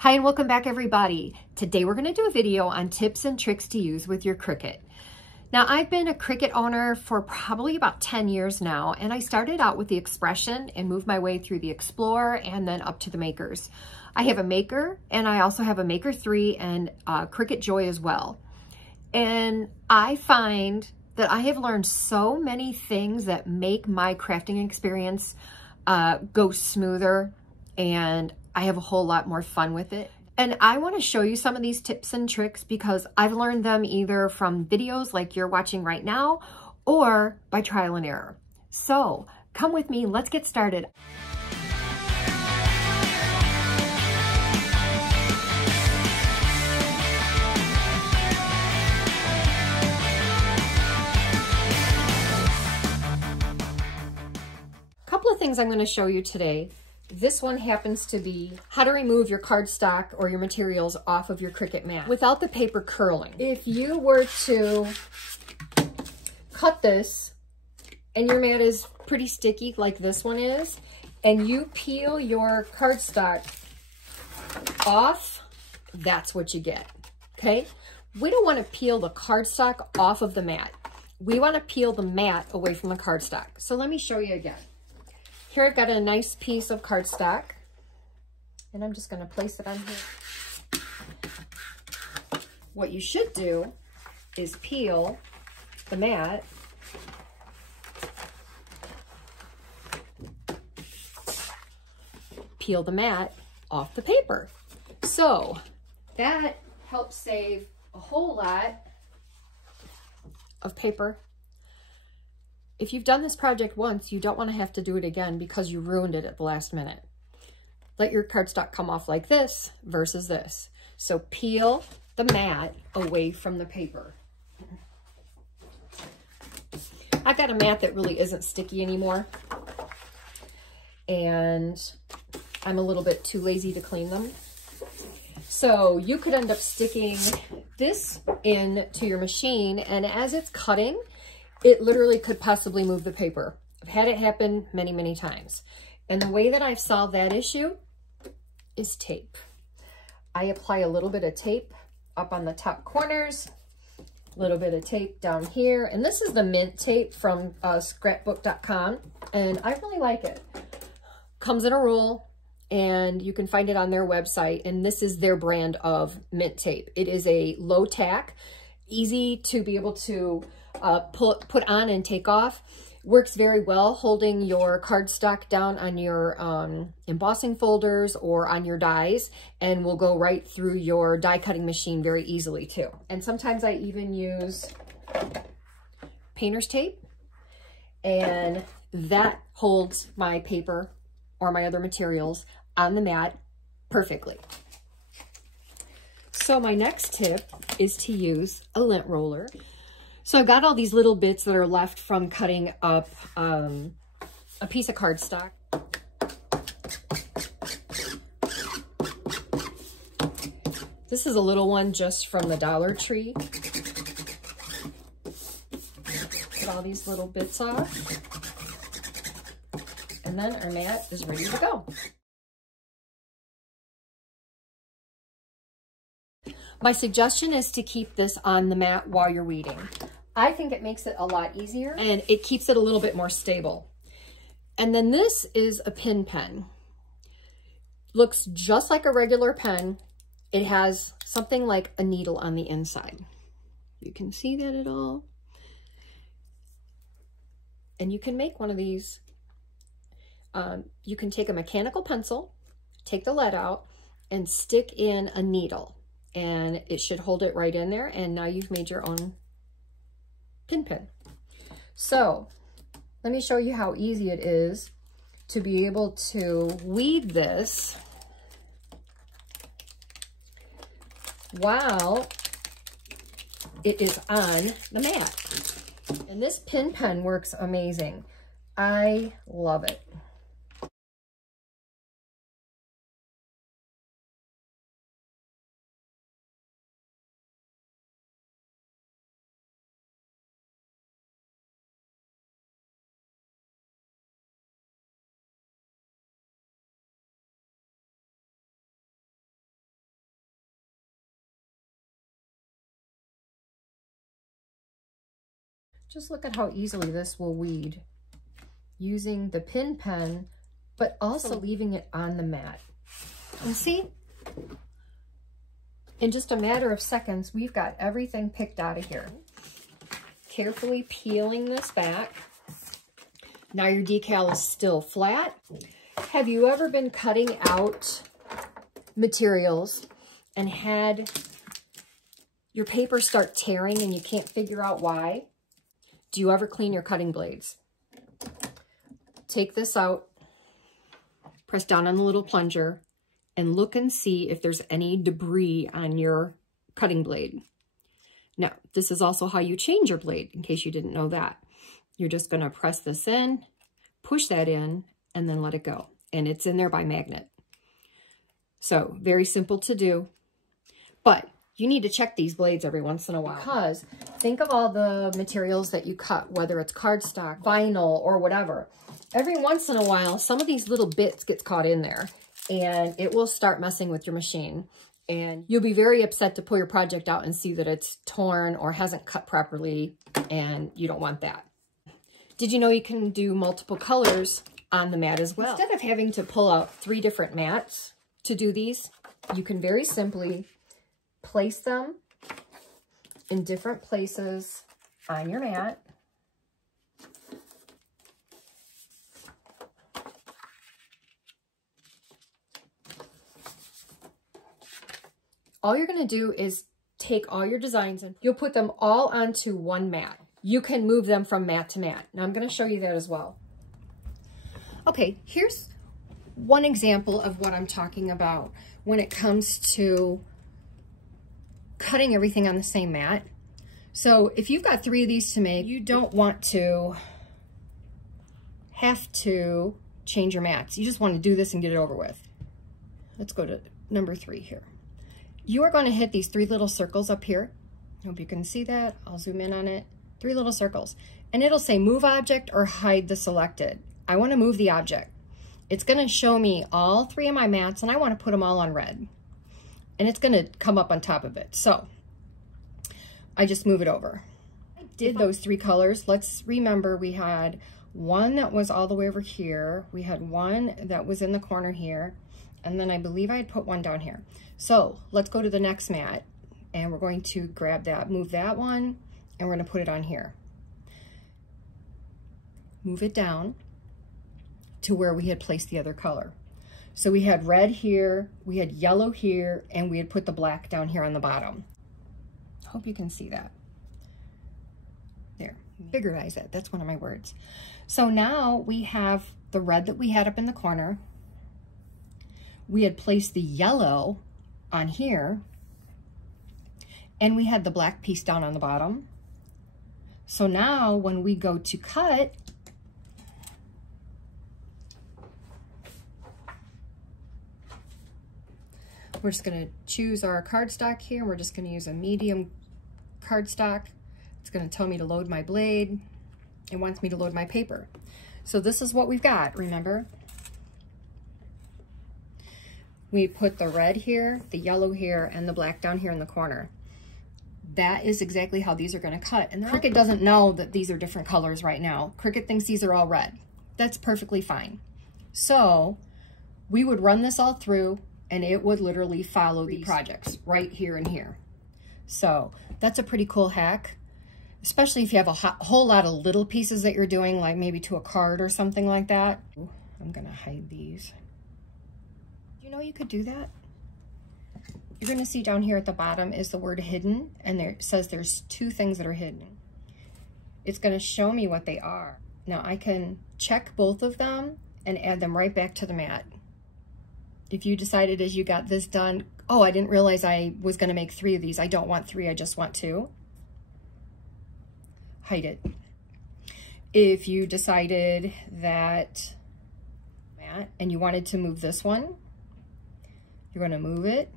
Hi and welcome back everybody. Today we're going to do a video on tips and tricks to use with your Cricut. Now I've been a Cricut owner for probably about 10 years now, and I started out with the Expression and moved my way through the Explorer and then up to the Makers. I have a Maker and I also have a Maker 3 and Cricut Joy as well. And I find that I have learned so many things that make my crafting experience go smoother, and I have a whole lot more fun with it. And I want to show you some of these tips and tricks because I've learned them either from videos like you're watching right now or by trial and error. So come with me, let's get started. Couple of things I'm going to show you today. This one happens to be how to remove your cardstock or your materials off of your Cricut mat without the paper curling. If you were to cut this and your mat is pretty sticky like this one is, and you peel your cardstock off, that's what you get, okay? We don't want to peel the cardstock off of the mat. We want to peel the mat away from the cardstock. So let me show you again. Here I've got a nice piece of cardstock, and I'm just going to place it on here. What you should do is peel the mat off the paper. So that helps save a whole lot of paper. If you've done this project once, you don't want to have to do it again because you ruined it at the last minute. Let your cardstock come off like this versus this. So peel the mat away from the paper. I've got a mat that really isn't sticky anymore, and I'm a little bit too lazy to clean them. So you could end up sticking this into your machine, and as it's cutting, it literally could possibly move the paper. I've had it happen many, many times. And the way that I've solved that issue is tape. I apply a little bit of tape up on the top corners, a little bit of tape down here. And this is the mint tape from scrapbook.com. And I really like it. Comes in a roll, and you can find it on their website. And this is their brand of mint tape. It is a low tack, easy to be able to put on and take off. Works very well holding your cardstock down on your embossing folders or on your dies, and will go right through your die cutting machine very easily too. And sometimes I even use painter's tape, and that holds my paper or my other materials on the mat perfectly. So my next tip is to use a lint roller. So I've got all these little bits that are left from cutting up a piece of cardstock. This is a little one just from the Dollar Tree. Get all these little bits off. And then our mat is ready to go. My suggestion is to keep this on the mat while you're weeding. I think it makes it a lot easier, and it keeps it a little bit more stable. And then this is a pin pen. Looks just like a regular pen. It has something like a needle on the inside. You can see that at all. And you can make one of these. You can take a mechanical pencil, take the lead out, and stick in a needle. And it should hold it right in there, and now you've made your own pin pen. So let me show you how easy it is to be able to weed this while it is on the mat. And this pin pen works amazing. I love it. Just look at how easily this will weed using the pin pen, but also leaving it on the mat. And see, in just a matter of seconds, we've got everything picked out of here. Carefully peeling this back. Now your decal is still flat. Have you ever been cutting out materials and had your paper start tearing and you can't figure out why? Do you ever clean your cutting blades? Take this out, press down on the little plunger, and look and see if there's any debris on your cutting blade. Now, this is also how you change your blade, in case you didn't know that. You're just going to press this in, push that in, and then let it go. And it's in there by magnet. So, very simple to do. But you need to check these blades every once in a while. Because think of all the materials that you cut, whether it's cardstock, vinyl, or whatever. Every once in a while, some of these little bits get caught in there. And it will start messing with your machine. And you'll be very upset to pull your project out and see that it's torn or hasn't cut properly, and you don't want that. Did you know you can do multiple colors on the mat as well? Instead of having to pull out 3 different mats to do these, you can very simply place them in different places on your mat. All you're going to do is take all your designs and you'll put them all onto one mat. You can move them from mat to mat. Now I'm going to show you that as well. Okay, here's one example of what I'm talking about when it comes to cutting everything on the same mat. So if you've got 3 of these to make, you don't want to have to change your mats. You just want to do this and get it over with. Let's go to number 3 here. You are going to hit these 3 little circles up here. I hope you can see that. I'll zoom in on it. 3 little circles. And it'll say move object or hide the selected. I want to move the object. It's going to show me all 3 of my mats and I want to put them all on red. And it's going to come up on top of it. So I just move it over. I did those 3 colors. Let's remember we had one that was all the way over here. We had one that was in the corner here. And then I believe I had put one down here. So let's go to the next mat and we're going to grab that, move that one, and we're going to put it on here. Move it down to where we had placed the other color. So we had red here, we had yellow here, and we had put the black down here on the bottom. Hope you can see that. There, figurize it, that's one of my words. So now we have the red that we had up in the corner. We had placed the yellow on here, and we had the black piece down on the bottom. So now when we go to cut, we're just going to choose our cardstock here. We're just going to use a medium cardstock. It's going to tell me to load my blade. It wants me to load my paper. So this is what we've got, remember? We put the red here, the yellow here, and the black down here in the corner. That is exactly how these are going to cut. And Cricut doesn't know that these are different colors right now. Cricut thinks these are all red. That's perfectly fine. So we would run this all through and it would literally follow the projects right here and here. So that's a pretty cool hack, especially if you have a whole lot of little pieces that you're doing, like maybe to a card or something like that. I'm going to hide these. You know you could do that? You're going to see down here at the bottom is the word hidden, and there it says there's 2 things that are hidden. It's going to show me what they are. Now I can check both of them and add them right back to the mat. If you decided as you got this done, oh, I didn't realize I was going to make 3 of these. I don't want 3, I just want 2. Hide it. If you decided that and you wanted to move this one, you're going to move it,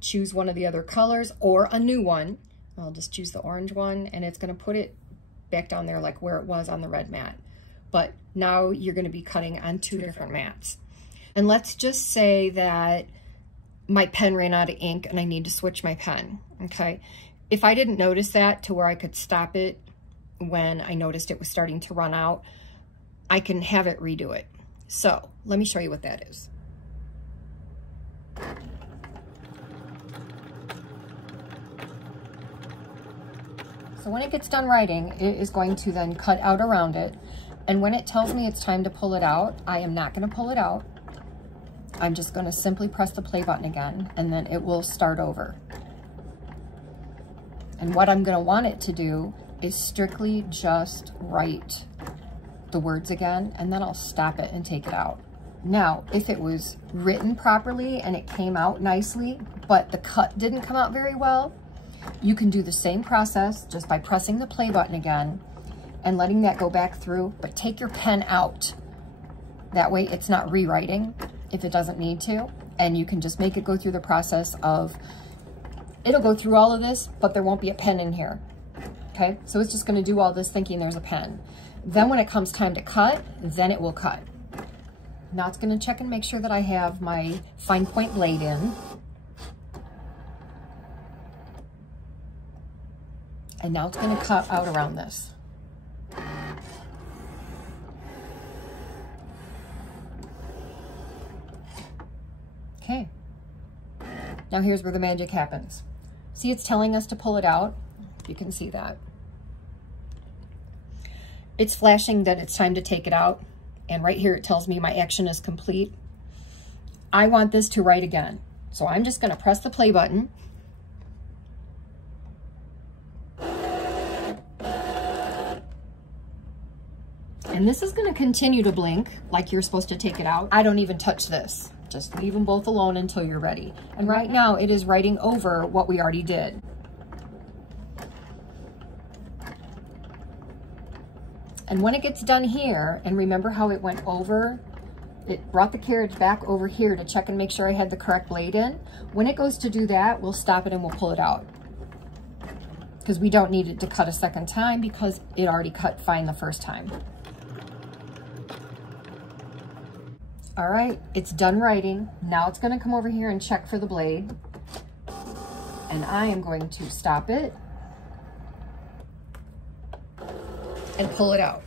choose one of the other colors or a new one. I'll just choose the orange one, and it's going to put it back down there like where it was on the red mat. But now you're going to be cutting on 2 different mats. And let's just say that my pen ran out of ink and I need to switch my pen, okay? If I didn't notice that to where I could stop it when I noticed it was starting to run out, I can have it redo it. So let me show you what that is. So when it gets done writing, it is going to then cut out around it. And when it tells me it's time to pull it out, I am not going to pull it out. I'm just going to simply press the play button again, and then it will start over. And what I'm going to want it to do is strictly just write the words again, and then I'll stop it and take it out. Now, if it was written properly and it came out nicely, but the cut didn't come out very well, you can do the same process just by pressing the play button again and letting that go back through, but take your pen out. That way it's not rewriting if it doesn't need to, and you can just make it go through the process of, it'll go through all of this, but there won't be a pen in here, okay? So it's just gonna do all this thinking there's a pen. Then when it comes time to cut, then it will cut. Now it's gonna check and make sure that I have my fine point blade in. And now it's gonna cut out around this. Okay. Now here's where the magic happens. See, it's telling us to pull it out. You can see that. It's flashing that it's time to take it out. And right here, it tells me my action is complete. I want this to write again. So I'm just gonna press the play button. And this is gonna continue to blink like you're supposed to take it out. I don't even touch this. Just leave them both alone until you're ready. And right now it is writing over what we already did. And when it gets done here, and remember how it went over, it brought the carriage back over here to check and make sure I had the correct blade in. When it goes to do that, we'll stop it and we'll pull it out. Because we don't need it to cut a second time because it already cut fine the first time. All right, it's done writing. Now it's gonna come over here and check for the blade. And I am going to stop it and pull it out.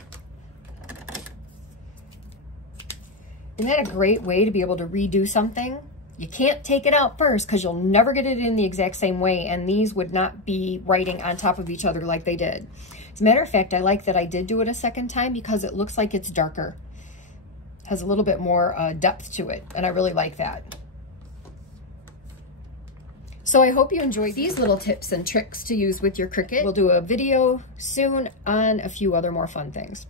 Isn't that a great way to be able to redo something? You can't take it out first because you'll never get it in the exact same way, and these would not be writing on top of each other like they did. As a matter of fact, I like that I did do it a second time because it looks like it's darker. Has a little bit more depth to it, and I really like that. So I hope you enjoyed these little tips and tricks to use with your Cricut. We'll do a video soon on a few other more fun things.